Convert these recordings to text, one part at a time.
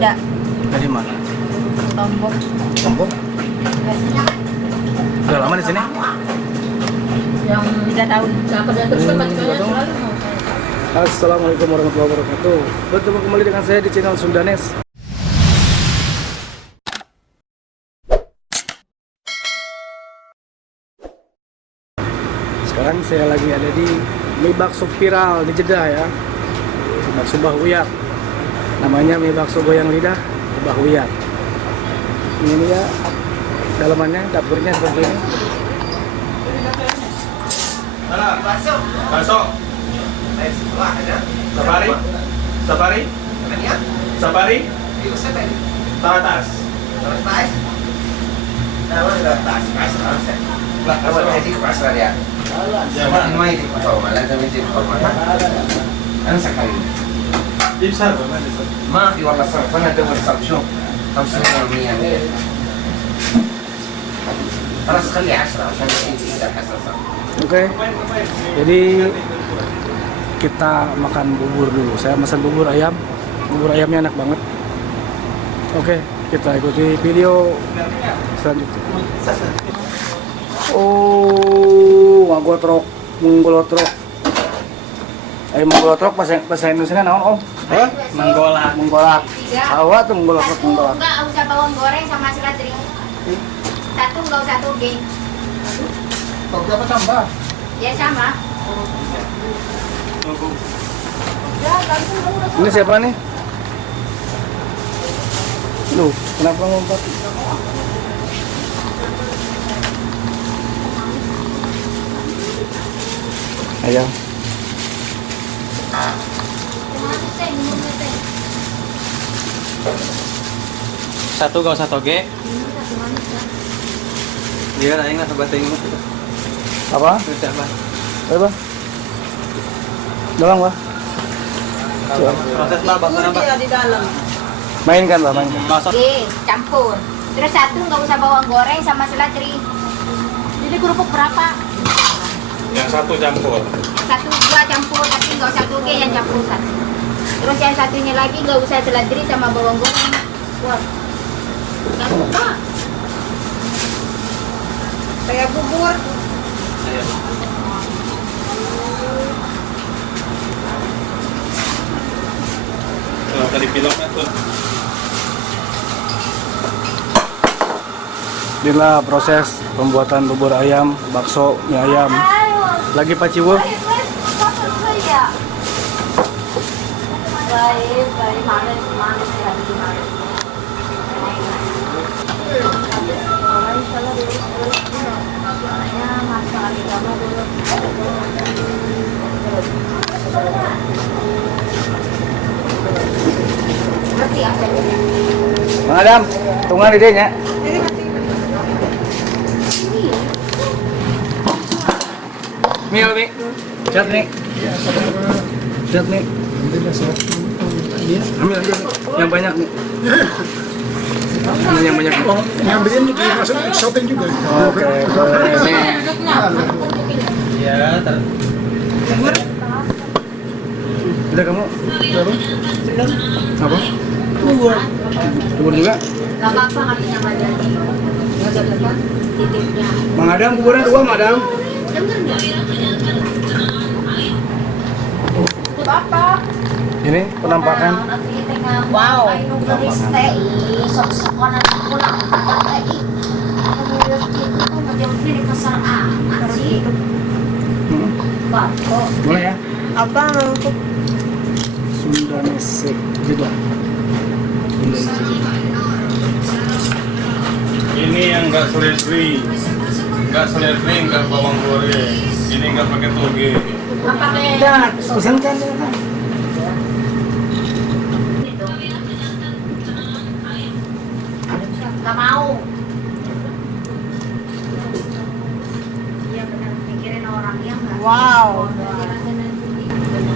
Tidak. Dari mana? Lombok. Lombok? Udah lama di sini? Yang 3 tahun. Assalamualaikum warahmatullahi wabarakatuh. Bertemu kembali dengan saya di channel Sundanes. Sekarang saya lagi ada di mie bakso viral di Jeddah ya. Mie bakso Bahuyat. Namanya mie bakso goyang lidah Bahuyat. Ini dia dalamannya, dapurnya seperti ini. Masuk. Safari. Safari. Safari. Tatas. ما في والله صرف انا ادور صرف شوف 500 خلاص خلي 10 عشان يقدر حسن صرف. Oke. Jadi kita makan bubur dulu. Saya pesan bubur ayam. Bubur ayamnya enak banget. Oke, kita ikuti video selanjutnya. Oh, wagotrok, munggolotrok. Munggolotrok bahasa Indonesia naon, Om? Menggolak. Munggolak. Awak tuh munggolotrok, munggolak. Enggak usah bawang goreng sama seledri. Satu enggak usah toge. Toge apa tambah? Ya sama. Ini siapa nih? Loh, kenapa ngompat? Ayo. Satu gak usah toge. Dia nanya nggak sebat ini. Apa? Siapa? Apa? Doang, Pak. Proses lah bakso apa? di dalam. Mainkan, Pak, mainkan. Masak. Oke, campur. Terus satu nggak usah bawang goreng sama seledri. Jadi kerupuk berapa? Yang satu campur. Satu dua campur, tapi nggak usah toge yang campur satu. Terus yang satunya lagi nggak usah seledri sama bawang goreng. Wah, nggak suka. Kayak bubur. Tadi pilok tuh. Inilah proses pembuatan bubur ayam, bakso, mie ayam. Lagi Pak Ciwo. Bang Adam, tunggal ide nya. Mie, Mi. Siap nih. Siap nih. Ambil yang banyak nih. Ambil yang banyak. Oh, ngambilin dimasuk shopping juga. Oke, boleh. Iya, Udah kamu? Apa? Bubur. Bubur juga? Gak apa-apa hatinya Mbak Jadi. Titipnya. Bang Adam, buburnya 2, Madam. Dengar nggak? Itu apa? Ini penampakan. Wow. Boleh ya? Apa untuk Sundanes Jeddah. Sundanes Jeddah. ini yang nggak seledri, nggak bawang goreng. Ini nggak pakai toge. apa kayak Dan pesankan ya. nggak mau? Iya benar, mikirin orang yang nggak. Wow.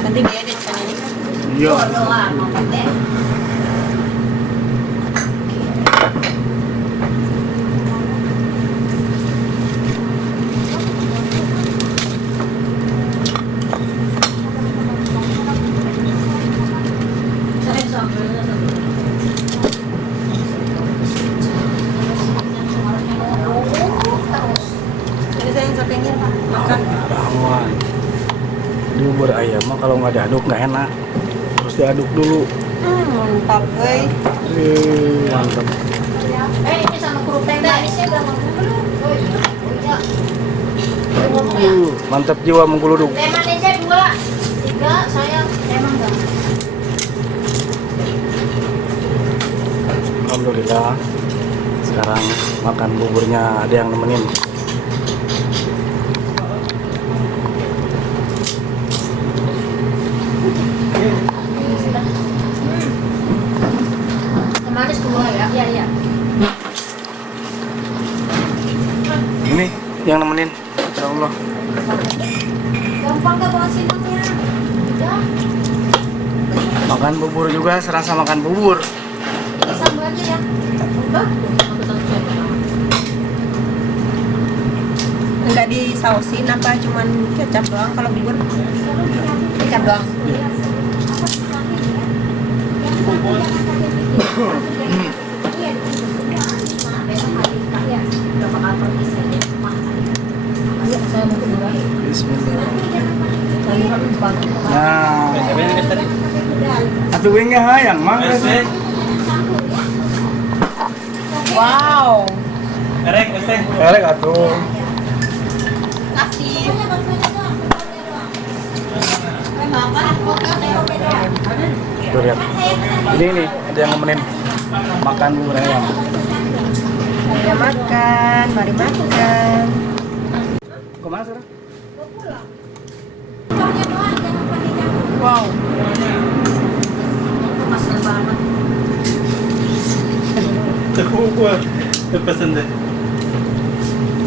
Nanti diedit kan ini. Iya. Doa, mau deh. bubur ayam mah kalau nggak diaduk nggak enak, harus diaduk dulu. Mantap, guys. Mantap. Ini sama kerupuk manisnya berapa dulu? Oh iya. Mantap jiwa menggeluduk. Teh manisnya 2, 3 saya emang enggak. Alhamdulillah. Sekarang makan buburnya ada yang nemenin. Manis 2 ya? Iya, iya. Ini yang nemenin, insya Allah. Gampang gak bawa sinangnya? Udah. Makan bubur juga serasa makan bubur. Ini sambalnya ya. Udah. Enggak disausin apa cuman kecap doang kalau bubur? Kecap doang. Bismillahirrahmanirrahim. Nah, atuh wingnya hayang mah. Wow. Erek atuh. Kasih. Tuh lihat. Ini nih ada yang nemenin makan bubur ayam. Ayo makan, mari makan. Kemana sekarang? Wow. Pesan deh.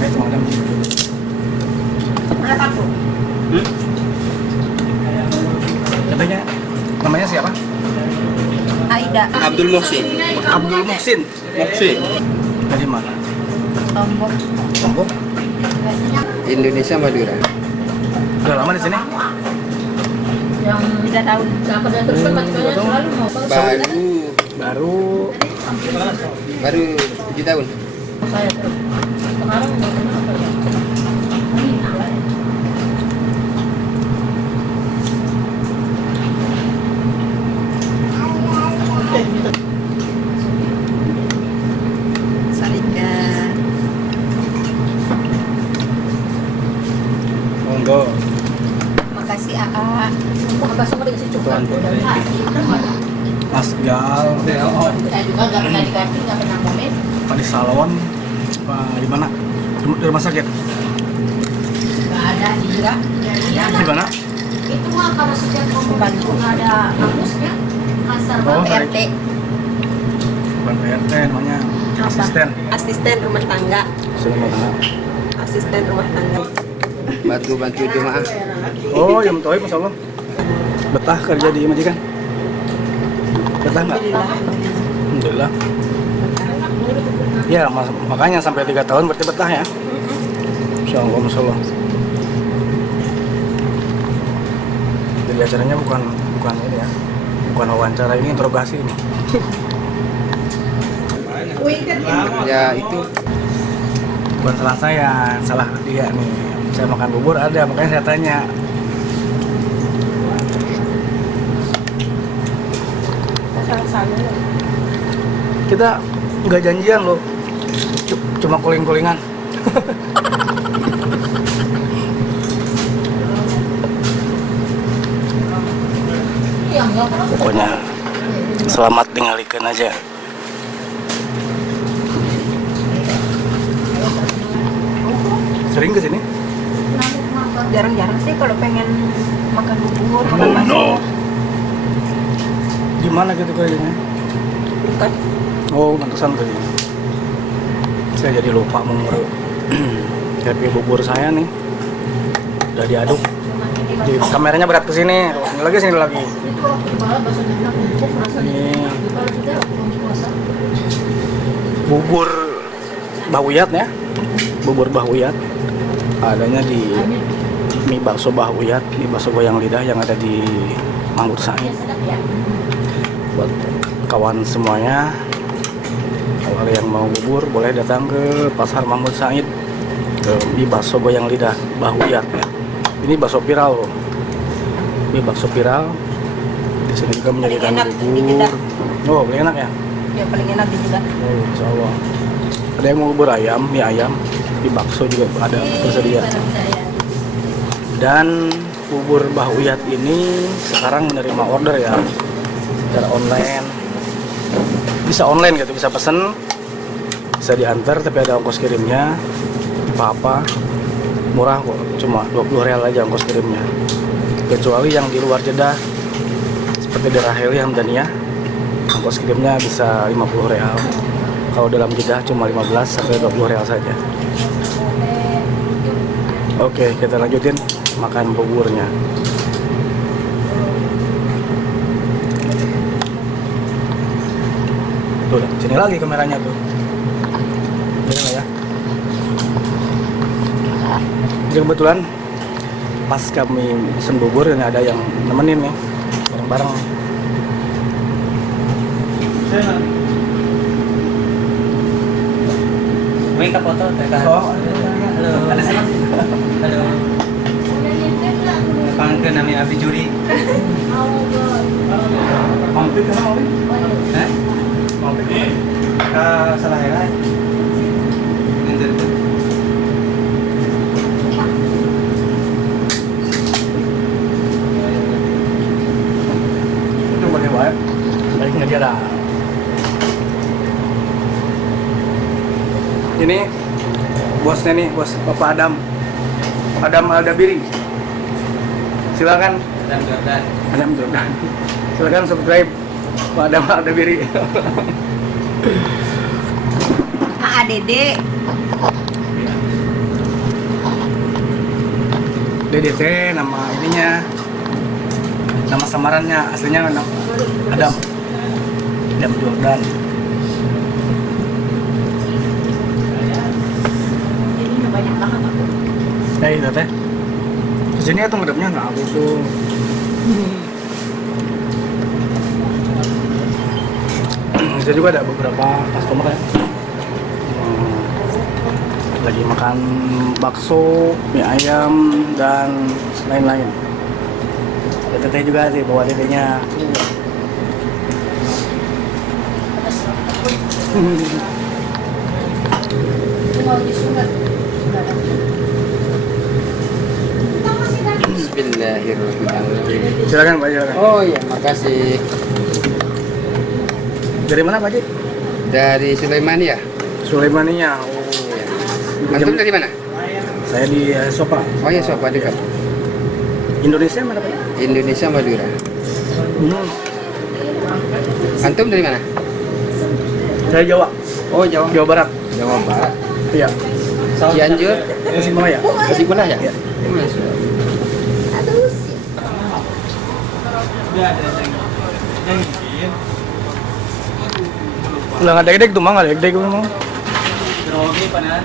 Itu ada. Mana aku? Katanya namanya siapa? Aida. Abdul Muhsin. Abdul Muhsin. Muhsin. Dari mana? Lombok. Lombok. Indonesia Madura. Udah lama di sini? Yang 3 tahun. siapa dan terus kan macam-macam selalu mau. Baru 7 tahun. Saya terus. Sekarang udah kenal apa ya? Salika. Monggo. Makasih AA. Apa semua dikasih coklat? Mas Gal. Saya juga nggak pernah dikasih, nggak pernah komen. Pak di salon. Pak di mana? Di rumah sakit. Nggak ada juga. Di mana? Itu mah kalau setiap ngomong itu nggak ada kamusnya. Asal Oh, banget. PRT. Bukan PRT namanya. Asisten. Asisten rumah tangga. Asisten rumah tangga. Asisten rumah tangga. Bantu jemaah. Oh, yang tahu Masya Allah. Betah kerja di majikan? Betah nggak? Alhamdulillah. Ya, makanya sampai 3 tahun berarti betah ya. Masya Allah, Masya Allah. Jadi acaranya bukan ini ya, bukan wawancara, ini interogasi ini. Ya itu. Bukan salah saya, salah dia nih. Saya makan bubur ada, makanya saya tanya. Kita nggak janjian loh, cuma calling-callingan. Iya, nggak pernah. Pokoknya selamat tinggalkan aja. Sering ke sini? Jarang-jarang sih kalau pengen makan bubur, makan bakso. Di mana gitu kayaknya? Bukan. Oh, pantesan tadi. Saya jadi lupa nomor happy bubur saya nih. Udah diaduk. Di kameranya berat ke sini. Sini lagi, sini lagi. Itu waktu di bawah bakso enak empuk rasanya. Ini Di bawah juga waktu puasa. bubur Bahuyat ya. Bubur Bahuyat. Adanya di mie bakso Bahuyat, mie bakso goyang lidah yang ada di Manggut Said. Sedap ya. Buat kawan semuanya, kalau yang mau bubur boleh datang ke Pasar Manggut Said, ke mie bakso goyang lidah Bahuyat ya. Ini bakso viral loh. mie bakso viral. Di sini juga menyajikan Paling enak di bubur. Jeddah. Oh, paling enak ya. Ya paling enak di Jeddah. Oh, insya Allah. Ada yang mau bubur ayam, mie ayam, mie bakso juga ada tersedia. Dan bubur Mbah Uyat ini sekarang menerima order ya, secara online. Bisa online gitu, bisa pesen, bisa diantar, tapi ada ongkos kirimnya. Apa-apa, murah kok, cuma 20 real aja ongkos kirimnya. Kecuali yang di luar Jeddah, seperti daerah Heli Hamdaniyah, ongkos kirimnya bisa 50 real. Kalau dalam Jeddah cuma 15 sampai 20 real saja. Oke, kita lanjutin makan buburnya. Tuh, sini lagi kameranya tuh. Ini lah ya. Jadi kebetulan pas kami pesen bubur dan ada yang nemenin nih bareng-bareng. Wih, foto tekan. Oh, Halo. Ada siapa? Halo. Pangkeun nami abdi juri. mampir kan mau? Hah? Mampir. Ka salah ya. Ngintir tuh. Itu boleh baik. Baik nggak dia dah. Ini bosnya nih, bos Bapak Adam. Adam Aldabiri. Silakan Dan Jordan. Adam Jordan. Silakan subscribe Pak Adam Aldabiri. ADD. DDT nama ininya. Nama samarannya aslinya nama Adam. Adam Jordan. Jadinya banyak banget aku. Kayak gitu teh. Kesini tuh ngedapnya nggak aku tuh. Bisa juga ada beberapa customer ya. Lagi makan bakso, mie ayam dan lain-lain. Ada teteh juga sih, bawa tetehnya. Mau disunat. Bismillahirrahmanirrahim. Silakan Pak, silakan. Oh iya, makasih. Dari mana Pak Ji? Dari Sulaiman ya. Sulaimania. Antum dari mana? Saya di Sopa. Oh ya, sobat dekat. Indonesia mana Pak? Indonesia Madura. Hmm. Antum dari mana? Saya Jawa. Oh, Jawa. Jawa Barat. Jawa Barat. Iya. Cianjur. Tasikmalaya. Tasikmalaya. Iya. Udah nggak deg-deg tuh mah, nggak deg-deg tuh mah. Grogi panas.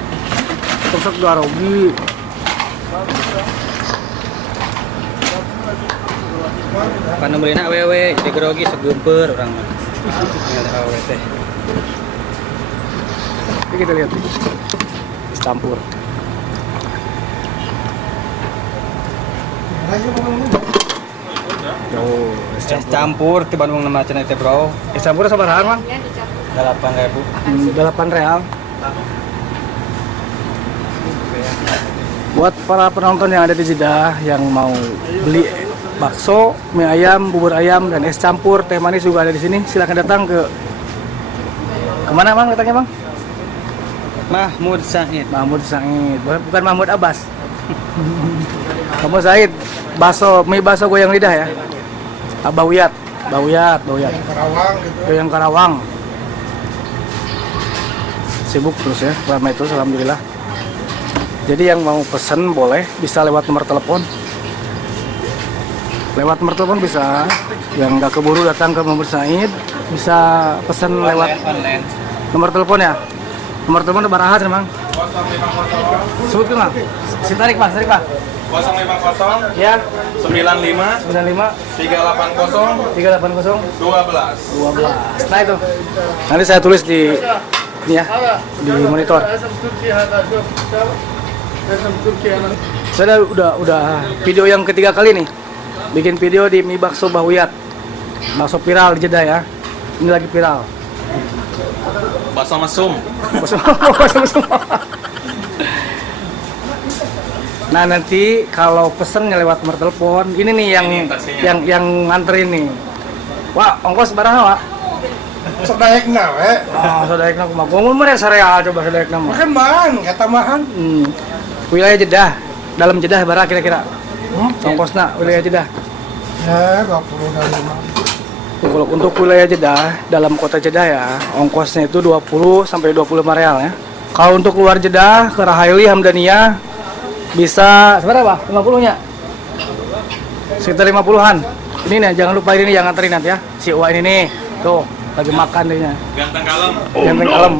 Tusuk garogi. Pan beliina awewe, jadi grogi segempeur orang mah. Nggak awewe teh. Ini kita lihat nih. Campur. Oh, Es campur di Bandung nama cenah teh, Bro. es campur sama harga Mang? 8.000. 8 real. Buat para penonton yang ada di Jeddah yang mau beli bakso, mie ayam, bubur ayam dan es campur, teh manis juga ada di sini. Silakan datang ke kemana Bang datangnya Bang? Mahmud Said. Mahmud Said, bukan Mahmud Abbas. Mahmud Said, mie bakso goyang lidah ya. Mbah Uyat. Karawang gitu. Yang Karawang. Sibuk terus ya, ramai terus alhamdulillah. Jadi yang mau pesen boleh, bisa lewat nomor telepon. Lewat nomor telepon bisa. Yang nggak keburu datang ke Mahmud Said, bisa pesen lewat online. nomor telepon ya. Nomor telepon udah barahat Bang. 050 Sebutkan Bang. Si tarik Bang, tarik Bang. 050 Ya, 95 95 380 380 12. 12. Nah itu. Nanti saya tulis di ini ya, di monitor. Saya udah video yang ketiga kali nih bikin video di mie bakso Bahuyat. Bakso viral di Jeddah ya. Ini lagi viral. Bakso mesum. Bakso semua. Nah nanti kalau pesennya lewat nomor telepon, ini nih Ini taksinya. yang nganterin nih. Wah, ongkos berapa, Pak? Sedaekna we. Oh, saudara mah ngomong mah sareal coba saudara mah. Makan man, kata mahan. Wilayah Jeddah, dalam Jeddah berapa kira-kira? Ongkosna wilayah Jeddah. Ya, 20 dan 5. Kalau untuk wilayah Jeddah, dalam kota Jeddah ya, ongkosnya itu 20 sampai 25 real ya. Kalau untuk luar Jeddah ke Rahaili Hamdaniyah bisa seberapa? 50-nya? Sekitar 50-an. Ini nih, jangan lupa ini yang nganterin nanti ya. Si Uwa ini nih. Tuh, lagi makan dia. Ganteng kalem. Ganteng kalem.